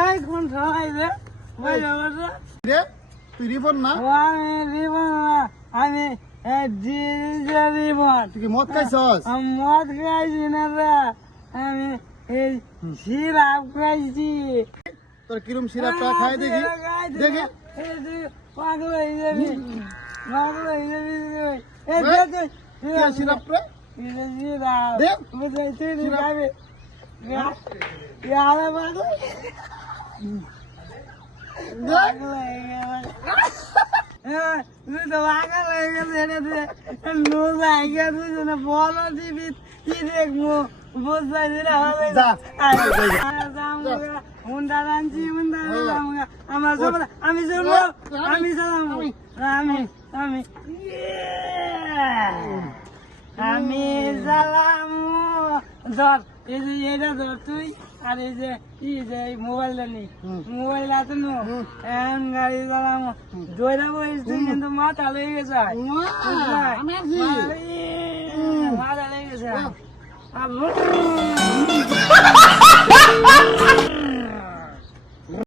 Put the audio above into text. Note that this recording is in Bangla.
এই কোন ঠাই রে ওই আমারটা রে তুই রিপন না আমি রিবন না আমি ডিজে রিবন তুই কি মদ খাইছস আমি মদ খাইছি না রে আমি এই সিরাপ খাইছি তোর কিরম সিরাপটা খাই দেখি দেখি এই তুই পাগল হয়ে যাবি পাগল হয়ে যাবি এই এই, দেখ কি সিরাপ রে এটা সিরাপ দে। বুঝাই তুই সিরাপ। খাবি ইয়ারে পাগল দেখ তুই তো পাগল হয়ে গেছে এটা দিয়ে নোজা আইগা তুই না বলো টিভি কি দেখবো বুঝাই দিলে হবে যা। হুন্ডা রাঞ্চি হুন্ডা আমার সব আমি শুনবো আমি চালাবো আমি আমি আমি চালামু ধর এই যে এটা ধর তুই আর এই যে মোবাইলটা নেই মোবাইল আছে নো এখন গাড়ি চালামু দৌড়া বইস তুই কিন্তু মাথা লেগে গেছে আমি আছি। মাথা লেগে গেছে